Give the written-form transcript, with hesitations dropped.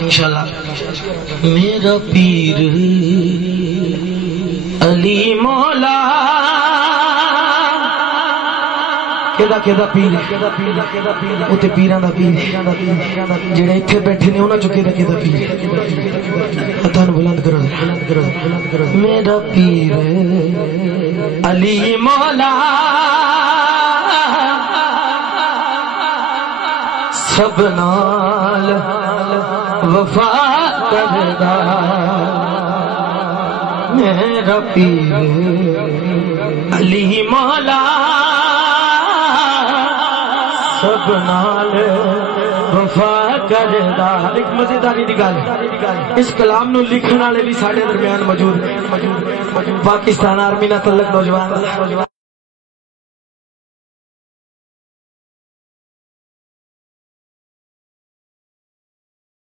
انشاءاللہ میرا پیر علی مولا کیدا پیر اوتے پیراں دا پیر جڑے ایتھے بیٹھے نے انہاں چوں کیدا پیر ہتھاں نوں بلند کرو میرا پیر علی مولا سب نال وفا کردا میرا پیر علی مولا سب نال وفا کردا۔ ایک مزیداری دی گل، اس کلام نو لکھن والے بھی ساڈے درمیان موجود پاکستان آرمی نال تعلق نوجوان